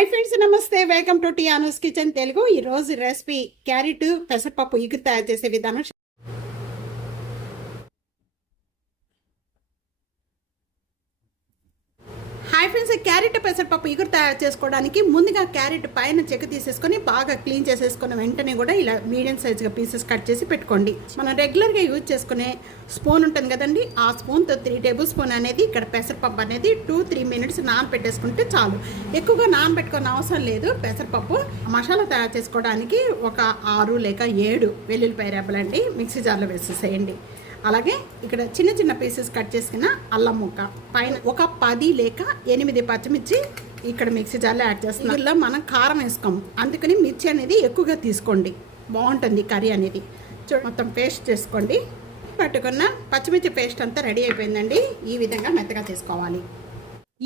Hi friends, నమస్తే. Welcome to టియానోస్ kitchen Telugu. ఈరోజు recipe carrot పెసరపప్పు ఇగురు తయారు చేసే విధానం. హాయ్ ఫ్రెండ్స్, క్యారెట్ పెసరపప్పు ఇగురు తయారు చేసుకోవడానికి ముందుగా క్యారెట్ పైన చెక్క తీసేసుకొని బాగా క్లీన్ చేసేసుకున్న వెంటనే కూడా ఇలా మీడియం సైజుగా పీసెస్ కట్ చేసి పెట్టుకోండి. మనం రెగ్యులర్గా యూజ్ చేసుకునే స్పూన్ ఉంటుంది కదండి, ఆ స్పూన్తో 3 టేబుల్ స్పూన్ అనేది ఇక్కడ పెసరపప్పు అనేది 2-3 మినిట్స్ నానబెట్టేసుకుంటే చాలు. ఎక్కువగా నానబెట్టుకునే అవసరం లేదు. పెసరపప్పు మసాలా తయారు చేసుకోవడానికి ఒక 6 లేక 7 వెల్లుల్లిపాయ రెబ్బలండి మిక్సీ జార్లో వేసేసేయండి. అలాగే ఇక్కడ చిన్న చిన్న పీసెస్ కట్ చేసుకున్న అల్లం ముక్క, పైన ఒక 10 లేక 8 పచ్చిమిర్చి ఇక్కడ మిక్సీ జార్లో యాడ్ చేస్తున్నాం. ఇందులో మనం కారం వేసుకోం, అందుకని మిర్చి అనేది ఎక్కువగా తీసుకోండి, బాగుంటుంది కర్రీ అనేది. మొత్తం పేస్ట్ చేసుకోండి. పట్టుకున్న పచ్చిమిర్చి పేస్ట్ అంతా రెడీ అయిపోయిందండి. ఈ విధంగా మెత్తగా చేసుకోవాలి.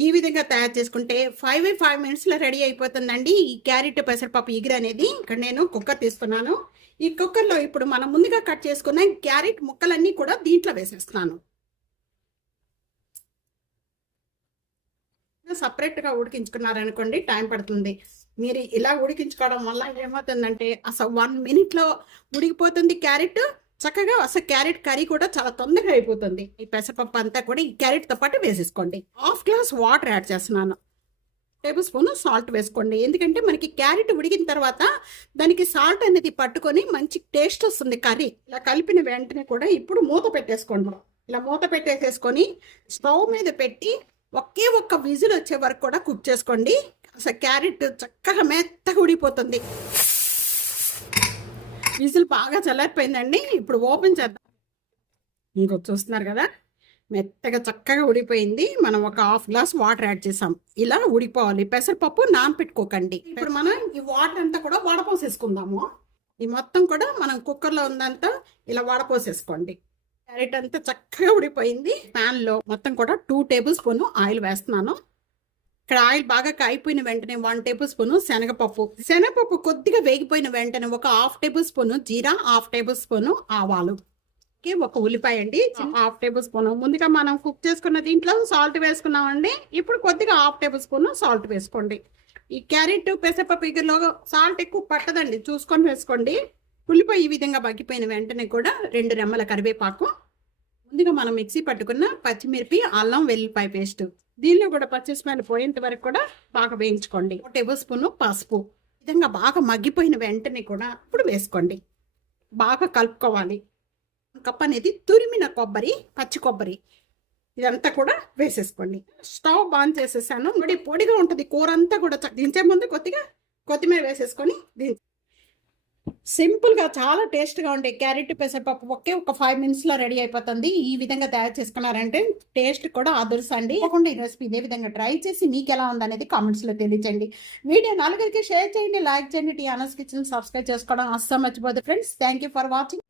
ఈ విధంగా తయారు చేసుకుంటే 5 మినిట్స్లో రెడీ అయిపోతుందండి ఈ క్యారెట్ పెసరపప్పు ఇగురు అనేది. ఇక్కడ నేను కుక్కర్ తీసుకున్నాను. ఈ కుక్కర్లో ఇప్పుడు మనం ముందుగా కట్ చేసుకున్న క్యారెట్ ముక్కలన్నీ కూడా దీంట్లో వేసేస్తున్నాను. సపరేట్గా ఉడికించుకున్నారనుకోండి టైం పడుతుంది. మీరు ఇలా ఉడికించుకోవడం వల్ల ఏమవుతుందంటే అసలు 1 మినిట్లో ఉడికిపోతుంది క్యారెట్. చక్కగా అసలు క్యారెట్ కర్రీ కూడా చాలా తొందరగా అయిపోతుంది. ఈ పెసరపప్పు అంతా కూడా ఈ క్యారెట్తో పాటు వేసేసుకోండి. 1/2 గ్లాస్ వాటర్ యాడ్ చేస్తున్నాను. టేబుల్ స్పూన్ సాల్ట్ వేసుకోండి. ఎందుకంటే మనకి క్యారెట్ ఉడికిన తర్వాత దానికి సాల్ట్ అనేది పట్టుకొని మంచి టేస్ట్ వస్తుంది కర్రీ. ఇలా కలిపిన వెంటనే కూడా ఇప్పుడు మూత పెట్టేసుకోండి. ఇలా మూత పెట్టేసేసుకొని స్టవ్ మీద పెట్టి ఒకే ఒక్క విజిల్ వచ్చే వరకు కూడా కుక్ చేసుకోండి. అసలు క్యారెట్ చక్కగా మెత్తగా ఉడిపోతుంది. విజిల్ బాగా చల్లారిపోయిందండి. ఇప్పుడు ఓపెన్ చేద్దాం. ఇంకో చూస్తున్నారు కదా, మెత్తగా చక్కగా ఉడిపోయింది. మనం ఒక 1/2 గ్లాస్ వాటర్ యాడ్ చేసాం. ఇలా ఉడిపోవాలి. పెసరపప్పు నానపెట్టుకోకండి. ఇప్పుడు మనం ఈ వాటర్ అంతా కూడా వడపోసేసుకుందాము. ఈ మొత్తం కూడా మనం కుక్కర్లో ఉందంతా ఇలా వడపోసేసుకోండి. క్యారెట్ అంతా చక్కగా ఉడిపోయింది. ప్యాన్లో మొత్తం కూడా 2 టేబుల్ స్పూన్ ఆయిల్ వేస్తున్నాను. ఇక్కడ ఆయిల్ బాగా కాయిపోయిన వెంటనే 1 టేబుల్ స్పూన్ శనగపప్పు కొద్దిగా వేగిపోయిన వెంటనే ఒక 1/2 టేబుల్ స్పూన్ జీరా, 1/2 టేబుల్ స్పూన్ ఆవాలు, ఒక ఉల్లిపాయ అండి 1/2 టేబుల్ స్పూన్. ముందుగా మనం కుక్ చేసుకున్న దీంట్లో సాల్ట్ వేసుకున్నామండి. ఇప్పుడు కొద్దిగా 1/2 టేబుల్ స్పూన్ సాల్ట్ వేసుకోండి. ఈ క్యారెట్ పెసరపప్పు ఇగురులో సాల్ట్ ఎక్కువ పట్టదండి, చూసుకొని వేసుకోండి. ఉల్లిపాయ ఈ విధంగా మగ్గిపోయిన వెంటనే కూడా 2 రెమ్మల కరివేపాకు, ముందుగా మనం మిక్సీ పట్టుకున్న పచ్చిమిరపి, అల్లం వెల్లుల్లిపాయ పేస్ట్, దీనిలో కూడా పచ్చి స్మెల్ పోయేంత వరకు కూడా బాగా వేయించుకోండి. 1 టేబుల్ స్పూన్ పసుపు. ఈ విధంగా బాగా మగ్గిపోయిన వెంటనే కూడా ఇప్పుడు వేసుకోండి. బాగా కలుపుకోవాలి. కప్ అనేది తురిమిన కొబ్బరి, పచ్చి కొబ్బరి, ఇదంతా కూడా వేసేసుకోండి. స్టవ్ ఆన్ చేసేసాను. పొడిగా ఉంటుంది కూర అంతా కూడా. దించే ముందు కొద్దిగా కొత్తిమీర వేసేసుకొని సింపుల్గా చాలా టేస్ట్గా ఉండే క్యారెట్ పెసరపప్పు ఒక 5 మినిట్స్లో రెడీ అయిపోతుంది. ఈ విధంగా తయారు చేసుకున్నారంటే టేస్ట్ కూడా అదుర్సండి. కాకుండా ఈ రెసిపీ ఇదే విధంగా ట్రై చేసి మీకు ఎలా ఉందనేది కామెంట్స్లో తెలియజేయండి. వీడియో 4 షేర్ చేయండి, లైక్ చేయండి. టియానోస్ కిచెన్ సబ్స్క్రైబ్ చేసుకోవడం అస్సలు మర్చిపోదు friends. Thank you for watching.